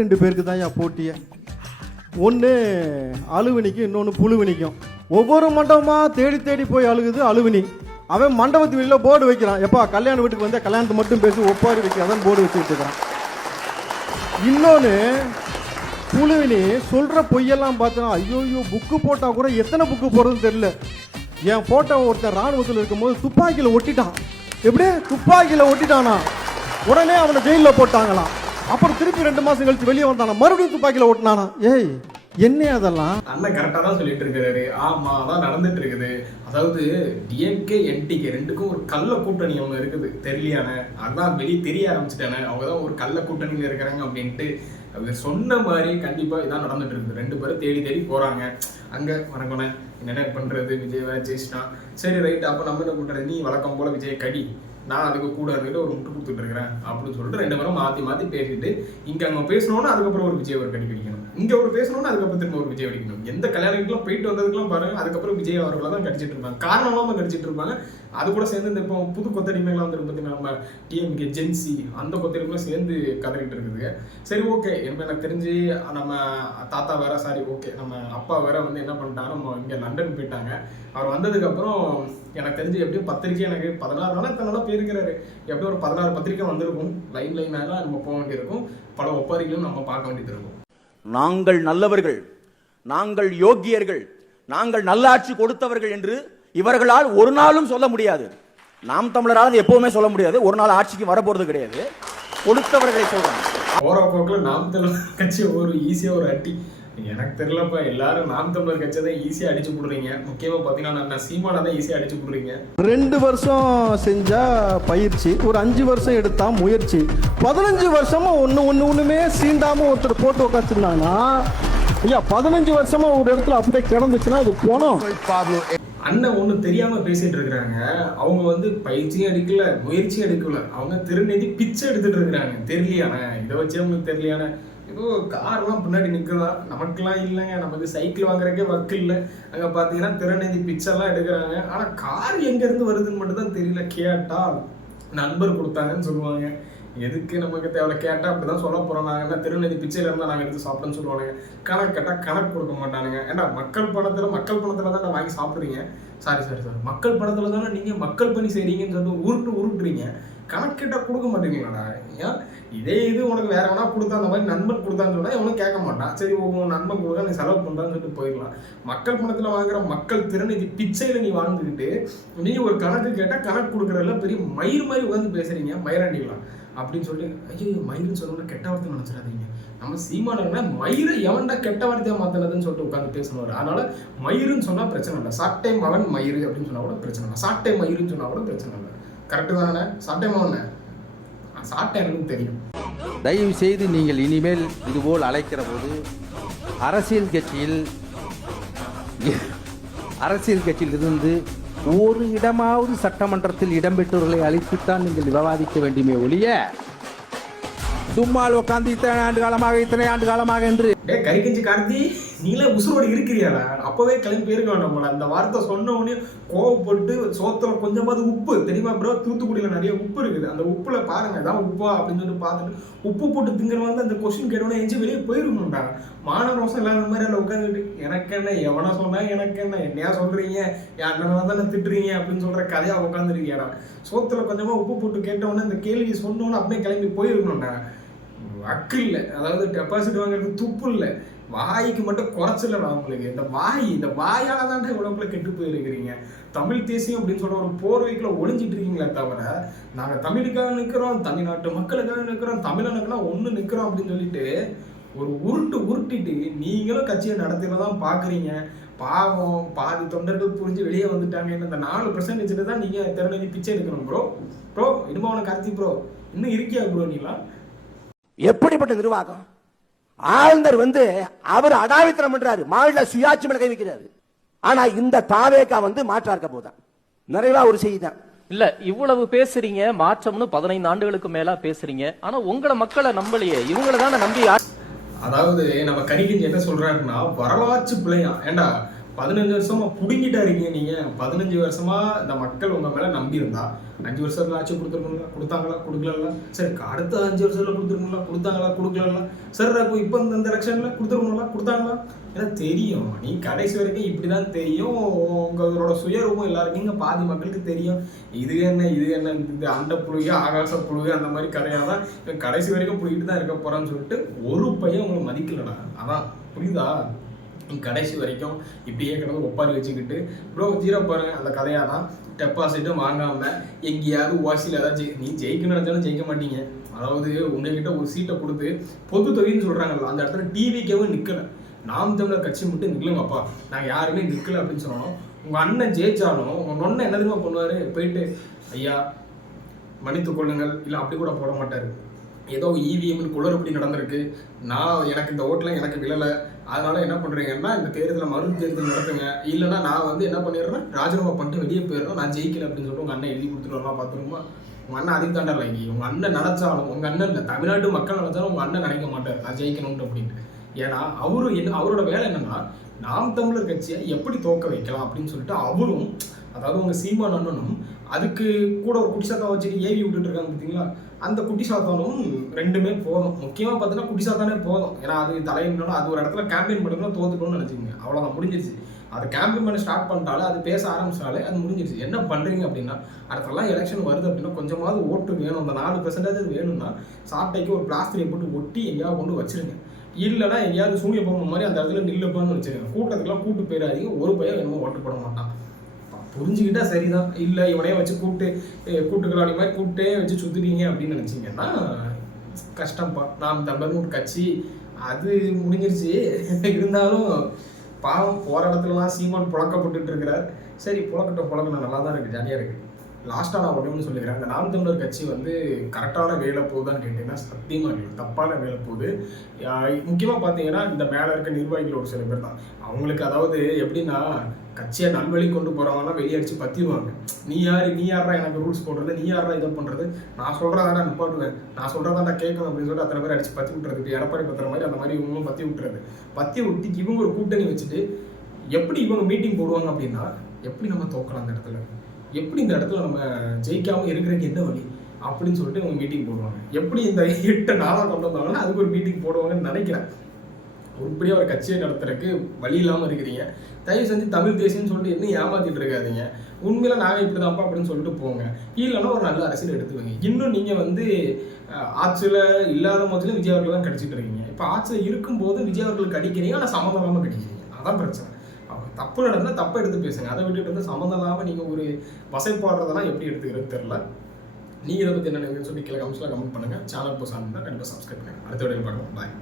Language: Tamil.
ரெண்டு பேருக்கு தான் போட்டிய. ஒன்று அழுவினிக்கும், இன்னொன்று புழுவினிக்கும். ஒவ்வொரு மண்டபமாக தேடி தேடி போய் அழுகுது அழுவினி. அவன் மண்டபத்து வெளியில் போர்டு வைக்கிறான், எப்பா கல்யாண வீட்டுக்கு வந்தால் கல்யாணத்தை மட்டும் பேசி ஒப்பாரி வைக்கிறாதான் போர்டு வச்சுக்கிட்டு இருக்கிறான். இன்னொன்று புழுவினி சொல்கிற பொய்யெல்லாம் பார்த்தோன்னா ஐயோ புக்கு போட்டால் கூட எத்தனை புக்கு போடுறதுன்னு தெரியல. என் ஃபோட்டோ ஒருத்தர் இராணுவத்தில் இருக்கும்போது துப்பாக்கியில் ஒட்டிட்டான். எப்படியே துப்பாக்கியில் ஒட்டிட்டானா, உடனே அவனை ஜெயிலில் போட்டாங்களாம். அப்புறம் திருப்பி 2 மாதம் கழிச்சு வெளியே வந்தானா, மறுபடியும் துப்பாக்கியில் ஒட்டினானா. ஏய் என்ன அதெல்லாம்? அண்ணன் கரெக்டாக தான் சொல்லிட்டு இருக்காரு. ஆமா அதான் நடந்துட்டு இருக்குது. அதாவது டிஎம்கே என்டிகே ரெண்டுக்கும் ஒரு கள்ள கூட்டணி ஒன்று இருக்குது தெரியலையான. அதான் வெளியே தெரிய ஆரம்பிச்சுட்டானே, அவங்க தான் ஒரு கள்ள கூட்டணியில் இருக்கிறாங்க அப்படின்ட்டு அவங்க சொன்ன மாதிரி கண்டிப்பாக இதான் நடந்துட்டு இருக்குது. 2 பேரும் தேடி தேடி போகிறாங்க. அங்கே வணக்கண்ணே என்னென்ன பண்ணுறது, விஜய் வேற ஜெயிச்சிட்டான், சரி ரைட், அப்போ நம்ம என்ன பண்ணுறது, நீ வழக்கம் போல் விஜய் கடி, நான் அதுக்கு கூட இருந்துட்டு ஒரு முட்டு கொடுத்துட்டு இருக்கிறேன் அப்படின்னு சொல்லிட்டு 2 பேரும் மாற்றி பேசிட்டு இங்கே அங்கே பேசணும்னா அதுக்கப்புறம் ஒரு விஜய் ஒரு கடி கடிக்கணும், இங்கே ஒரு பேசணும்னா அதுக்கப்புறம் திரும்ப ஒரு விஜய் அடிக்கணும். எந்த கல்யாணத்துக்குலாம் போயிட்டு வந்ததுக்குலாம் பாருங்க, அதுக்கப்புறம் விஜய் அவர்களை தான் கடிச்சிட்டு இருப்பாங்க, காரணம் இல்லாமல் கடிச்சிட்டு இருப்பாங்க. அது கூட சேர்ந்து இந்த இப்போ புது கொத்தடிமைகளாம் வந்து பார்த்தீங்கன்னா நம்ம டிஎம்கே ஜென்சி அந்த கொத்தடிமைலாம் சேர்ந்து கதறிட்டு இருக்குதுங்க. சரி ஓகே, எனக்கு தெரிஞ்சு நம்ம தாத்தா வேற, சாரி ஓகே நம்ம அப்பா வேற வந்து என்ன பண்ணிட்டாங்க, நம்ம இங்கே லண்டன் போயிட்டாங்க. அவர் வந்ததுக்கப்புறம் எனக்கு தெரிஞ்சு எப்படியும் பத்திரிக்கை எனக்கு 16 நாளாக இத்தனை நாளாக போயிருக்கிறாரு, எப்படியும் ஒரு 16 பத்திரிக்கை வந்திருக்கும். லைனாக நம்ம போக வேண்டியிருக்கும், பல ஒப்பாரிகளும் நம்ம பார்க்க வேண்டியது இருக்கும். நாங்கள் நல்லவர்கள், நாங்கள் யோக்கியர்கள், நாங்கள் நல்லாட்சி கொடுத்தவர்கள் என்று இவர்களால் ஒரு நாளும் சொல்ல முடியாது. நாம் தமிழரால் எப்பவுமே சொல்ல முடியாது, ஒரு நாள் ஆட்சிக்கு வரப்போறது கிடையாது. கொடுத்தவர்களை சொல்றாங்க. போற போக்கில் நாம் தமிழர் கட்சி ஒரு ஈஸியாக ஒரு அட்டி, எனக்கு தெரியலப்பா, எல்லாரும் நாம் தமிழர் கட்சியை தான் ஈஸியாக அடிச்சு போடுறீங்க. முக்கியமாக பார்த்தீங்கன்னா நான் சீமானை தான் ஈஸியாக அடிச்சு போடுறீங்க. 2 வருஷம் செஞ்சா பயிற்சி, ஒரு 5 வருஷம் எடுத்தா முயற்சி, 15 வருஷமா ஒண்ணுமே சீண்டாம ஒருத்தர் போட்டு உட்காந்துருந்தாங்கன்னா ஐயா 15 வருஷமா ஒரு இடத்துல அப்படியே கிடந்துச்சுன்னா அது போனோம். அண்ணன் ஒண்ணு தெரியாம பேசிட்டு இருக்கிறாங்க. அவங்க வந்து பயிற்சியும் எடுக்கல, முயற்சியும் எடுக்கல, அவங்க திருநெதி பிச்சை எடுத்துட்டு இருக்கிறாங்க. தெரியலையான இதை வச்சு அவங்களுக்கு தெரியலையான. ஏதோ கார்லாம் பின்னாடி நிற்குதா, நமக்குலாம் இல்லைங்க, நமக்கு சைக்கிள் வாங்குறக்கே வக்கு இல்லை. அங்கே பார்த்தீங்கன்னா திருநெதி பிச்சைலாம் எடுக்கிறாங்க. ஆனால் கார் எங்கேருந்து வருதுன்னு மட்டும் தான் தெரியல. கேட்டால் நண்பர் கொடுத்தாங்கன்னு சொல்லுவாங்க. எதுக்கு நமக்கு தேவை கேட்டால் அப்படி தான் சொல்ல போகிறோம். நாங்கள் என்ன திருநெதி பிச்சையில் இருந்தால் நாங்கள் எடுத்து சாப்பிட்டோன்னு சொல்லுவானுங்க. கணக்கு கேட்டால் கணக்கு கொடுக்க மாட்டானுங்க. ஏன்னா மக்கள் பணத்தில் தான் வாங்கி சாப்பிட்றீங்க. சாரி மக்கள் பணத்தில் தானே நீங்கள் மக்கள் பணி செய்கிறீங்கன்னு சொல்லிட்டு உருட்டுறீங்க. கணக்கு கேட்டால் கொடுக்க மாட்டேங்களாடா. ஏன் இதே இது உனக்கு வேற வேணா கொடுத்தா, அந்த மாதிரி நண்பன் கொடுத்தான்னு சொன்னா எவனும் கேட்க மாட்டான். சரி உங்க நண்பன் கொடுக்க நீ செலவு பண்றான்னு சொல்லிட்டு போயிடலாம். மக்கள் பணத்துல வாங்குற மக்கள் திறனிதி பிச்சையில நீ வாழ்ந்துக்கிட்டு நீ ஒரு கணக்கு கேட்டா கணக்கு கொடுக்கறதுல பெரிய மயிர் மாதிரி உட்காந்து பேசுறீங்க, மயிராண்டிக்கலாம் அப்படின்னு சொல்லி. ஐயோ மயிர்னு சொல்லணும்னா கெட்ட வார்த்தை நினைச்சிடாதீங்க. நம்ம சீமானங்கன்னா மயிரை எவன்டா கெட்ட வார்த்தையா மாத்தினதுன்னு சொல்லிட்டு உட்காந்து பேசணும். அதனால மயிருன்னு சொன்னா பிரச்சனை இல்லை, சாட்டை மகன் மயிறு அப்படின்னு சொன்னா கூட பிரச்சனை இல்லை, சாட்டை மயிருன்னு சொன்னா கூட பிரச்சனை இல்லை. கரெக்டு தானே? சாட்டை மகன் சாட்டை எனக்கு தெரியும். தயவு செய்து நீங்கள் இனிமேல் இதுபோல் அழைக்கிற போது அரசியல் கட்சியில் இருந்து ஒரு இடமாவது சட்டமன்றத்தில் இடம்பெற்றவர்களை அழைத்துத்தான் நீங்கள் விவாதிக்க வேண்டுமே ஒழிய சும்மால் உட்காந்து இத்தனை ஆண்டு காலமாக என்று கறிக்கஞ்சி கார்த்தி நீங்களே உசுரோடு இருக்கிறியாடா? அப்பவே கிளம்பி போயிருக்க வேண்டாம் போல. அந்த வார்த்தை சொன்ன உடனே கோவப்பட்டு சோத்துல கொஞ்சமாவது உப்பு தெரியுமா ப்ரோ, தூத்துக்குடியில நிறைய உப்பு இருக்குது, அந்த உப்புல பாருங்க இதான் உப்பா அப்படின்னு சொல்லிட்டு பார்த்துட்டு உப்பு போட்டு திங்கிற வந்து அந்த கொஸ்டின் கேட்டோன்னே எஞ்சி வெளியே போயிருக்கணும்டா. மாணவ ரோசம் இல்லாத மாதிரி அதில் உட்காந்துட்டு எனக்கு என்ன எவனா சொன்னா எனக்கு என்ன, என்னையா சொல்றீங்க, என் அண்ணனை தானே திட்டுறீங்க அப்படின்னு சொல்ற கதையா உட்காந்துருக்கியாடா. சோத்துல கொஞ்சமா உப்பு போட்டு கேட்டவொடனே இந்த கேள்வி சொன்னோன்னு அப்படியே கிளம்பி போயிருக்கணும்டா. அக்கு இல்லை, அதாவது டெபாசிட் வாங்குறதுக்கு துப்பு இல்லை, வாய்க்கு மட்டும் குறைச்சலடா உங்களுக்கு. இந்த வாயால தான் இவ்வளவுக்குள்ள கெட்டு போயிருக்கிறீங்க. தமிழ் தேசியம் அப்படின்னு சொல்ற ஒரு போர்வைக்குள்ள ஒளிஞ்சிட்டு இருக்கீங்களே தவிர நாங்க தமிழுக்காக நிற்கிறோம், தமிழ்நாட்டு மக்களுக்காக நிற்கிறோம், தமிழனுக்குலாம் ஒண்ணு நிற்கிறோம் அப்படின்னு சொல்லிட்டு ஒரு உருட்டிட்டு நீங்களும் கட்சியை நடத்தினதான் பாக்குறீங்க. பாவம் பாதி தொண்டர்கள் புரிஞ்சு வெளியே வந்துட்டாங்க. இந்த 4% தான் நீங்க திறனதி பிச்சை எடுக்கணும் ப்ரோ. இனிமே கார்த்தி ப்ரோ இன்னும் இருக்கியா ப்ரோ? நீங்களா எப்படிப்பட்ட நிர்வாகம்? ஆளுநர் வந்து அவர் அடாவித்தனம் பண்றாரு, மாநில சுயாட்சி மேல கை வைக்கிறாரு. ஆனா இந்த தாவேகா வந்து மாற்றா இருக்க போதான். நிறைவா ஒரு செய்தி தான். இல்ல இவ்வளவு பேசுறீங்க, மாற்றம்னு 15 ஆண்டுகளுக்கு மேல பேசுறீங்க. ஆனா உங்களை மக்களை நம்பலையே, இவங்களை தானே நம்பி. அதாவது நம்ம கறிக்கஞ்சி என்ன சொல்றாருன்னா வரலாற்று பிள்ளையா. ஏண்டா 15 வருஷமா புடுங்கிட்டா இருக்கீங்க நீங்க. 15 வருஷமா இந்த மக்கள் உங்க மேல நம்பி இருந்தா 5 வருஷத்துல ஆட்சி கொடுத்துருக்கீங்களா, கொடுத்தாங்களா, கொடுக்கல? சரி, அடுத்த 5 வருஷத்துல கொடுத்துருக்கீங்களா, கொடுத்தாங்களா, கொடுக்கல? சரி, இப்போ இந்த எலெக்ஷன்ல கொடுத்துருக்கீங்களா, கொடுத்தாங்களா? எனக்கு தெரியும், நீ கடைசி வரைக்கும் இப்படிதான் தெரியும். உங்களோட சுயரூபம் எல்லாருக்கும் இங்க பாதி மக்களுக்கு தெரியும். இது என்ன இந்த அண்ட புழுகு ஆகாச புழுகு அந்த மாதிரி கதையாதான் கடைசி வரைக்கும் புழுகிட்டு தான் இருக்க போறான்னு சொல்லிட்டு ஒரு பையன் உங்களை மதிக்கலடா. அதான் புரியுதா? கடைசி வரைக்கும் இப்படியே கிடந்து ஒப்பாரி வச்சுக்கிட்டு ப்ரோ ஜீரோ பாருங்க அந்த கதையாக தான். டெபாசிட்டும் வாங்காம எங்கேயாவது வாசியில் ஏதாவது நீ ஜெயிக்கணும்னு நினச்சாலும் ஜெயிக்க மாட்டீங்க. அதாவது உங்ககிட்ட ஒரு சீட்டை கொடுத்து பொது தொகைன்னு சொல்கிறாங்கல்ல, அந்த இடத்துல டிவிக்கேவும் நிற்கலை. நாம் தமிழர் கட்சி மட்டும் நிற்கலங்கப்பா, நாங்கள் யாருமே நிற்கல அப்படின்னு சொன்னோம். உங்கள் அண்ணன் ஜெயிச்சாலும் உங்கள் நொண்ணை என்ன தெரியுமா பண்ணுவார்? போயிட்டு ஐயா மன்னித்து கொள்ளுங்கள், இல்லை அப்படி கூட போட மாட்டார். ஏதோ இவிஎம்னு குளறுபடி நடந்திருக்கு, எனக்கு இந்த ஓட்டெலாம் எனக்கு விழலை, அதனால என்ன பண்ணுறீங்கன்னா இந்த தேர்தலில் மறு தேர்தல் நடத்துங்க, இல்லைன்னா நான் என்ன பண்ணிடுறேன், ராஜினாமா பண்ணிட்டு வெளியே போயிடுறேன், நான் ஜெயிக்கல அப்படின்னு சொல்லிட்டு உங்கள் அண்ணன் எழுதி கொடுத்துட்டு வரலாம். பார்த்துருமா? உங்கள் அண்ணன் அதுக்கு தாண்டா லைங்கி. உங்கள் அண்ணன் நினச்சாலும், உங்கள் அண்ணன் இல்லை தமிழ்நாட்டு மக்கள் நினச்சாலும் உங்கள் அண்ணன் நினைக்க மாட்டார் நான் ஜெயிக்கணும்ட்டு அப்படின்ட்டு. ஏன்னா அவரோட வேலை என்னன்னா நாம் தமிழர் கட்சியை எப்படி தோக்க வைக்கலாம் அப்படின்னு சொல்லிட்டு அவரும், அதாவது உங்கள் சீமான் அண்ணனும் அதுக்கு கூட ஒரு குட்டி சாத்தான் வச்சுட்டு ஏவி விட்டுட்டு இருக்காங்க பார்த்தீங்களா, அந்த குட்டி சாத்தானும் ரெண்டுமே போதும். முக்கியமாக பார்த்தீங்கன்னா குட்டி சாத்தானே போதும். ஏன்னா அது தலையினாலும் அது ஒரு இடத்துல கேம்பெயின் பண்ணணும் தோத்துக்கணும்னு நினச்சிக்கோங்க, அவ்வளோதான் முடிஞ்சிருச்சு. அது கேம்பெயின் பண்ண ஸ்டார்ட் பண்ணிட்டாலே, அது பேச ஆரம்பிச்சாலே அது முடிஞ்சிருச்சு. என்ன பண்ணுறீங்க அப்படின்னா, அடுத்தெல்லாம் எலெக்ஷன் வருது அப்படின்னா கொஞ்சமாவது ஓட்டு வேணும், அந்த 4% வேணும்னா சாட்டைக்கு ஒரு பிளாஸ்டிக்கை போட்டு ஒட்டி எங்கேயாவது கொண்டு வச்சிருங்க. இல்லைன்னா எங்கேயாவது சூனிய பொம்மை மாதிரி அந்த இடத்துல நில்லுப்பான்னு வச்சுருங்க. கூட்டத்துக்குலாம் கூட்டு போயிடாதீங்க, ஒரு பையன் என்னமோ ஓட்டு போட மாட்டான். புரிஞ்சுக்கிட்டா சரிதான். இல்லை இவனையே வச்சு கூட்டுக்கலாடி மாதிரி கூட்டே வச்சு சுற்றுறீங்க அப்படின்னு நினச்சிங்கன்னா கஷ்டம்ப்பா. நாம் தமிழர்னு ஒரு கட்சி அது முடிஞ்சிருச்சு. இருந்தாலும் பாவம் போகிற இடத்துலலாம் சீமான் புழக்கப்பட்டு இருக்கிறார். சரி, புழக்கணும், நல்லா தான் இருக்குது, ஜாலியாக இருக்குது. லாஸ்ட்டாக நான் ஒன்று சொல்லிக்கிறேன், இந்த நாம் தமிழர் கட்சி கரெக்டான வேலை போகுதான்னு கேட்டிங்கன்னா சத்தியமாக இல்லை, தப்பான வேலை போகுது. முக்கியமாக பார்த்தீங்கன்னா இந்த மேலே இருக்க நிர்வாகிகள் ஒரு சில பேர் தான். அவங்களுக்கு அதாவது எப்படின்னா, கட்சியை நல்வழி கொண்டு போகிறவங்கலாம் வெளியடிச்சு பற்றிடுவாங்க. நீ யாரா எனக்கு ரூல்ஸ் போடுறது, நீ யாரா இதை பண்ணுறது, நான் சொல்கிறதாண்டா நிப்பாட்டுவேன், நான் சொல்கிறதாண்டா கேட்கணும் அப்படின்னு சொல்லிட்டு அத்தனை பேர் அடிச்சு பற்றி விட்டுறது. இப்போ எடப்பாடி பத்திர மாதிரி அந்த மாதிரி இவங்களும் பற்றி விட்டுறது. பற்றி விட்டு இவங்க ஒரு கூட்டணி வச்சுட்டு எப்படி இவங்க மீட்டிங் போடுவாங்க அப்படின்னா, எப்படி நம்ம தோக்கலாம் அந்த இடத்துல, எப்படி இந்த இடத்துல நம்ம ஜெயிக்காமல் இருக்கிறதுக்கு என்ன வழி அப்படின்னு சொல்லிட்டு இவங்க மீட்டிங் போடுவாங்க. எப்படி இந்த 8 நாளாக கொண்டு வந்தாங்கன்னா அதுக்கு ஒரு மீட்டிங் போடுவாங்கன்னு நினைக்கிறேன். உருப்படியாக ஒரு கட்சியை நடத்துறதுக்கு வழி இல்லாமல் இருக்கிறீங்க. தயவு செஞ்சு தமிழ் தேசியம்னு சொல்லிட்டு என்ன ஏமாத்திட்டு இருக்காதீங்க. உண்மையில நாங்கள் இப்படி தான்ப்பா அப்படின்னு சொல்லிட்டு போங்க. இல்லைன்னா ஒரு நல்ல அரசியல் எடுத்துவீங்க. இன்னும் நீங்கள் ஆட்சியில் இல்லாத போதிலும் விஜய் அவர்கள் தான் கடிச்சிட்டு இருக்கீங்க. இப்போ ஆட்சியில் இருக்கும்போது விஜய் அவர்களுக்கு அடிக்கிறீங்க, ஆனால் சம்மந்தம் இல்லாமல் கடிக்கிறீங்க. அதான் பிரச்சனை. தப்பு நடந்தால் தப்பை எடுத்து பேசுங்க. அதை விட்டுட்டு சம்மந்தம் இல்லாமல் நீங்கள் ஒரு வசைப்பாடுறதெல்லாம் எப்படி எடுத்துக்கிறது தெரில. நீங்கள் இதை பற்றி என்ன சொல்லி கீழே கமெண்ட்ஸில் கமெண்ட் பண்ணுங்கள். சேனல் போய் சார்ந்தா கண்டிப்பாக சப்ஸ்கிரைப் பண்ணுங்கள். அடுத்த வீடியோ பார்க்கலாம். பாய்.